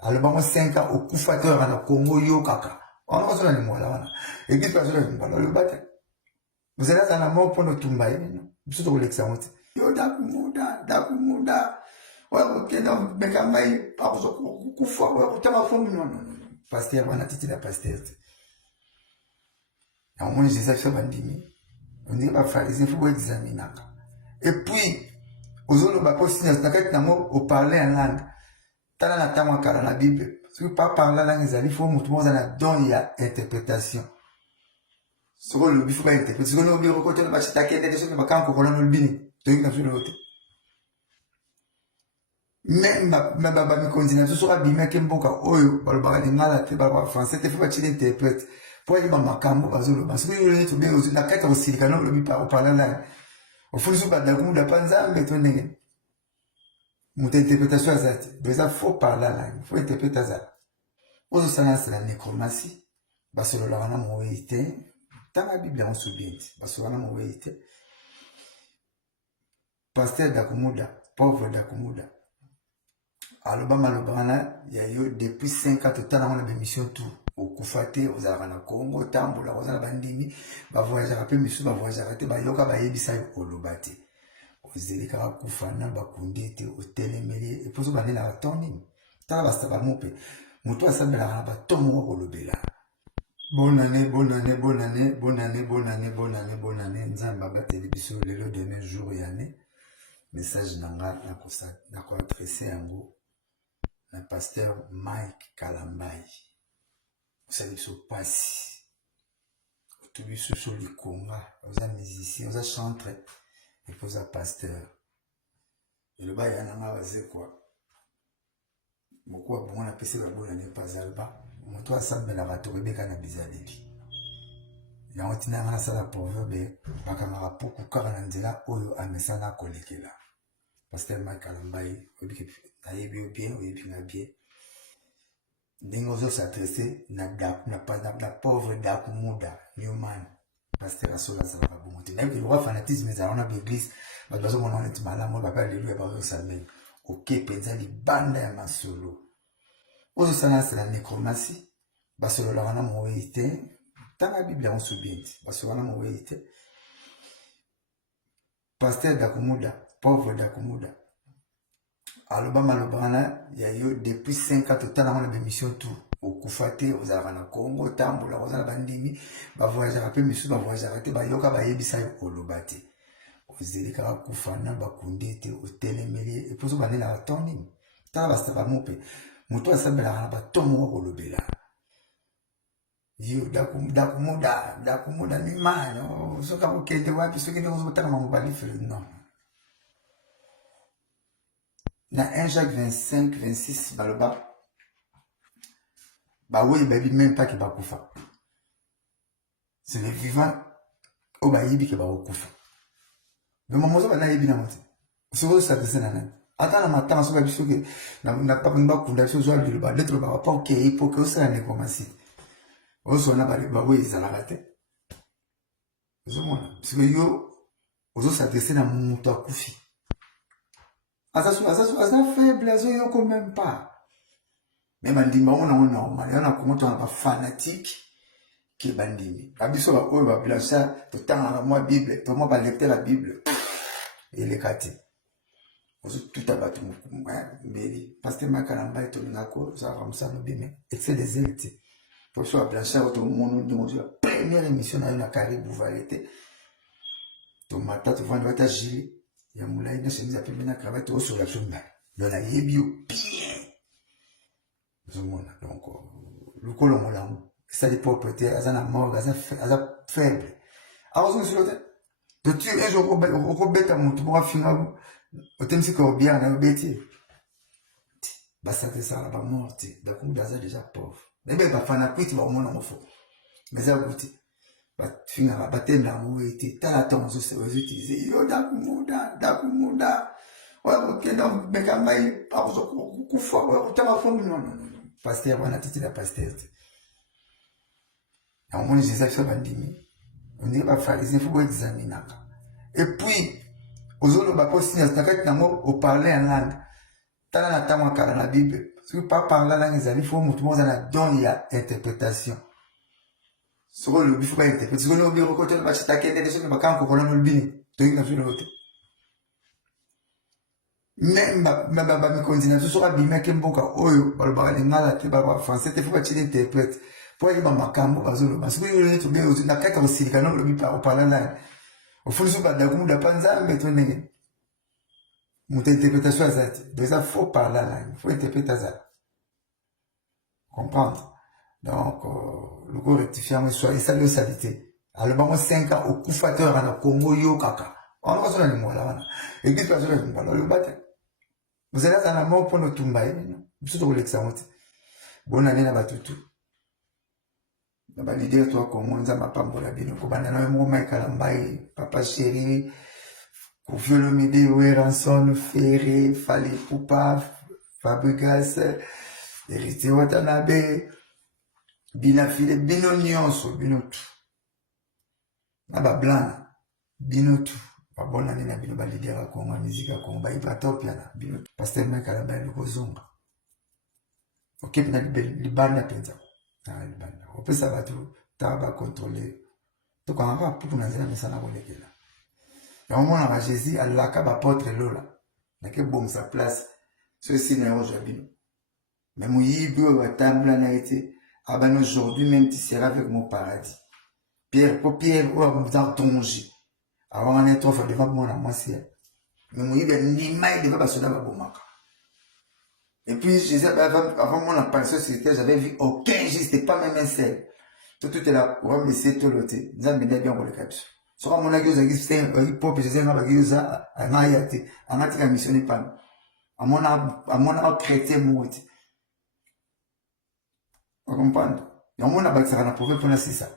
Alors, bon, 5 ans, au Koufateur, à la Congo, yo, kaka. On va se la moi là, et puis, parce que le bâtiment. Vous êtes là, la mort pour notre tombaye, surtout pour l'examen. Yo, dakumuda. Ouais, ok, non, mais quand même, pas pour Koufa, ouais, tu m'as fait, non. Pasteur, on a tité la pasteur. Et au moins, je sais que ça va me on dit pas faire les infos examiner. Et puis, aux autres, bah, pour signer, c'est au parler en langue. T'as la tama dans la Bible. Si vous pas parler la langue, il faut montrer dans la don il y a interprétation. Ce qu'on le faut pas interpréter. Ce qu'on le dit, côté le match, t'as qu'à des choses, mais quand on colonne le bini, tu es dans le côté. Même me continue, ce sera bien que mboka oyo, balobaka de ngala te, balobaka français te, faut pas tirer interprète. Pour aller dans ma cambo, parce que vous bien aussi, la quête aussi, quand on le par parler là. Au fond, c'est pas d'accord, la panza, mais ton nègre. Mon interprétation à ça, mais ça faut parler là, il faut interpréter ça. Aux autres, c'est la nécromancie. Parce que là, on a mon vérité. Dans la Bible, on se souvient. Parce que là, on a mon vérité. Pasteur Dakumuda, pauvre Dakumuda. Alobama, il y a eu depuis 5 ans, tout le temps, on a une mission tout. Au Koufate, aux Arana Congo, Tamboula, aux Arabandimi, va voyager à peu, monsieur, va voyager à peu, yoka, va yebisa, au Lobate. Aux Zélika, Koufana, Bakundete, au Télémélé, et pour ça, va aller la tonne. Tant va ça va mouper. Moutou a sa belle araba, tomo, au Lobela. Bonne année, bonne année, bonne année, bonne année, bonne année, bonne année, bonne année. Nzamba télévision, le dernier jour et année. Message nanga, n'a quoi adressé en gros. Le pasteur Mike Kalambai. Vous savez que ce passe. Tout le monde sur le Conga. Vous êtes musicien, vous êtes chanteur. Et vous êtes pasteur. Et le bail, il y a un quoi. Pourquoi bon, on a passé la bonne année pas alba. Mon toit, ça me l'a ratoré, mais quand on a bizarre. Il y a un petit peu de la proverbe. Ma camarade, pourquoi quand on a dit là, oyo, a mis ça là, collègue là. Pasteur Mike Kalambai, il y a bien, il y a bien. Dingozo s'adresser na pauvre Dakumuda, Newman, pasteur Asola Salababomote. Même le roi fanatisme, ils ont l'église, mais besoin mon nom est malade, mon papa, alléluia, besoin ça même. Ok, penza li banda ya masolo. Ozo sana c'est la nécromancie. Basolo la wana mo wéité. Dans la Bible, on se souvient. Basolo wana mo wéité. Pasteur Dakumuda, pauvre Dakumuda. Alobama, il y a eu depuis 5 ans, tout le temps, on a des missions tout. Au Koufate, aux Arana Congo, Tamboula, aux Arabandimi, va voyager à peu, monsieur, va voyager à peu, va yoka, va yebisa, au Lobate. Aux Zélika, Koufana, Bakundete, au Télémélé, et pour ça, va aller la tonne. Tant va se faire mouper. Moutou a sabé la raba, tomo, au Lobela. Yo, Dakumuda, ni man, so ka kete wapi, so ki ne ozo tanga mamubali fere, non. Dans 1 Jacques 25, 26, baloba. Bah oui, bah même pas qu'il va koufa. C'est le vivant. Oh bah yibi qu'il va koufa. Le moment où on a yibi na moti. C'est où ça descend na nan. Attends la matin, on va biso que na pas mba kunda so zo ali le ba lettre ba pas OK, il faut que ça ne commence. On so na ba oui, ça la raté. Zo mona. Parce que yo ozo ça descend na muto akufi. Asa faible, azo yo quand même pas. Mais bandima on a normal, on a comment on a fanatique qui bandimi. Abiso ba o ba blancha to tanga moi Bible, to moi ba lecter la Bible. Et les kati. Ozo tout abatu mbeli. Pasteur Makalamba to ngako ça comme ça no bien. Excès des élites. Pour ça blancha to mono donc la première émission na na Caribou Valete. To mata to vendre ta gilet. Ya moulay na chemise à peu na cravate au sur la chumba. Dans la yebio bien. Donc, le colon moulamu, ça des propriétés, elles ont mort, elles sont faibles. Alors, on se dit, de tuer un jour au bête à mon tour, à finir, au thème c'est qu'on bien, on a bêté. Bah, ça te sert à pas mort, donc, on est déjà pauvre. Mais bien, bah, fan à quitté, bah, au moins, on faut. Mais ça, goûté. Bah, finir à battre la mouette, t'as la temps, on se utiliser. Yo, Dakumuda. Ouais, ok, non, mais quand même, pas au coup fort, ouais, t'as ma femme, non. Pasteur, on a tité la pasteur. Et au moins, je sais que ça va dire. On dit, bah, faire les infos, examiner. Et puis, aux autres, bah, pour signer, c'est en fait, au parler en langue. T'as la tama dans la Bible. Ce qui pas par la langue, il faut que tout le monde a don, il y a interprétation. Ce qu'on le faut pas interpréter. Ce qu'on le bureau côté, va s'attaquer des choses, mais quand on le bini, tu es dans le même me continue tout sera bien que mboka oyo balobaka lingala te ba français te faut pas tirer interprète pour y ba makambo bazolo parce que yo to bien na kaka osilika no lobi pa opala na ofuliso ba dakumu da panza meto nenge muta interprétation azati déjà faut parler là faut interpréter ça comprendre donc le go rectifier mais soit ça le salité alors ba 5 ans au kufateur na Congo yo kaka on va se la moi là et puis pas se la moi là le battre. Vous allez dans la mort pour nous tomber, surtout pour l'examen. Bonne année na batutu. Na ba leader toi comment on m'a pas mbola bino ko banana mo mai kalambai papa chéri ko violo midi Ranson Ferré Fali Poupa Fabregas hérité Watanabe bina file bino nyonso bino tout. Na ba blanc bino tout. Bonne année na bino ba leader ko ngwa musique ko ngba ipa top yana bino pasteur mai kalambai ko zonga. Ok na libana penza. Ah libana. On peut ça va tout taba contrôler. To quand on va pour na nzela mesana ko lekela. Ya mona ba Jésus alaka ba porte lola. Na ke bon sa place. Ceci n'est pas bino. Mais mon yibi wa tambla na été abano aujourd'hui même tu seras avec mon paradis. Pierre pour Pierre ou va dans tonger. Avant on est trop fort devant moi moi c'est. Mais mon yibi ni mai devant basoda ba bomaka. Et puis Jésus avant mon apparition sur terre, j'avais vu aucun juste pas même un seul. Tout est là pour me laisser tout l'autre. Nous avons bien pour le cap. Sur mon aguille aux aguilles c'est un hip-hop Jésus n'a pas guéri ça à Mayate. En a missionné pas. À mon chrétien mort. Vous comprenez? Et on a bâti ça na prouvé pour c'est ça.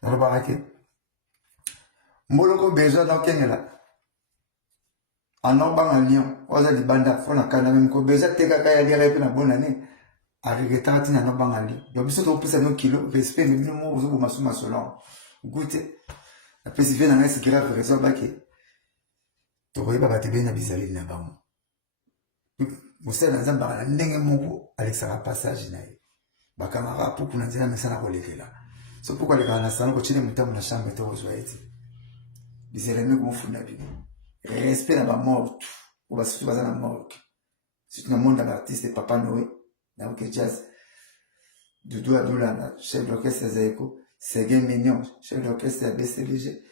Dans le baraquet. Moloko besoin dans quel là. En Orban en Lyon, on a des bandas, on a quand même ko besoin de teka kaya dire pour la bonne année. Avec tati na Orban en Lyon. Donc biso to pesa no kilo, respect mais bino mo zo masuma selon. Goûter. Après si vient na c'est grave raison ba ke. To ko ba te bena bizali na ba mo. Vous savez dans un bar ndenge moko avec sa passage na ye. Ba kamara pour kuna nzela mesana ko lekela. So pourquoi les gars na ko chine mutamu na chambre to zo eti. Bizele me ko funa bino. Respect na ba mort ou ba surtout bazana mort c'est un monde d'artiste Papa Noé na OK Jazz Doudou Adoulana chef d'orchestre Zaiko Sergei Mignon chef d'orchestre BCBG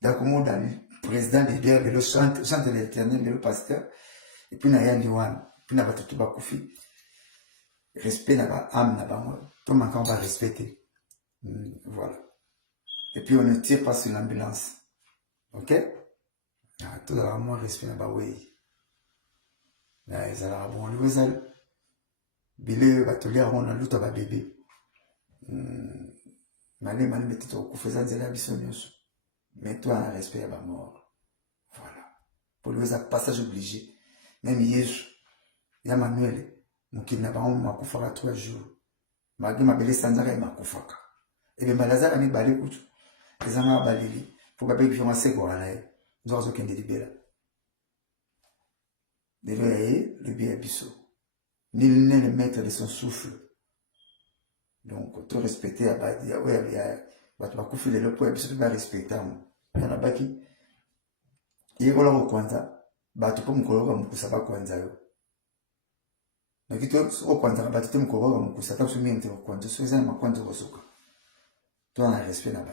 Dakumo Dali président leader de le chante l'éternel le pasteur et puis na Yandiwan puis na batutu ba kufi respect na ba âme na ba mort tout le monde va respecter voilà et puis on ne tire pas sur l'ambulance OK. Tout à l'heure, moi, respect na ba oui. Là, ils allaient bon, le zèle. Bilé, batelier, on a l'autre ba bébé. Malé, mettez au coup, faisant zèle à bisognos. Mais toi, un respect à ba mort. Voilà. Pour le passage obligé. Même Yesu, il y a Manuel, mon kidnappant, m'a koufaka 3 jours. Ma gueule m'a belé sanzara et m'a koufaka. Et bien, Malazar a mis balé koutou. Les amas balili. Pour pas que je m'en sais quoi, là. Nous avons aucun délibéré. Désolé, le bien abisso. Nul n'est le maître de son souffle. Donc, tout respecter à Badi, ouais, il y a, tu vas couper les lois, tu vas respecter. Il y en a pas qui. Il y a au Kwanza, tu peux me coller comme Kusaba Kwanza. Donc, tu au Kwanza, tu peux me coller comme Kusaba Kwanza, tu fais un Kwanza Rosoka. Toi, on a respect là-bas.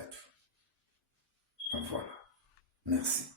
Voilà. Merci.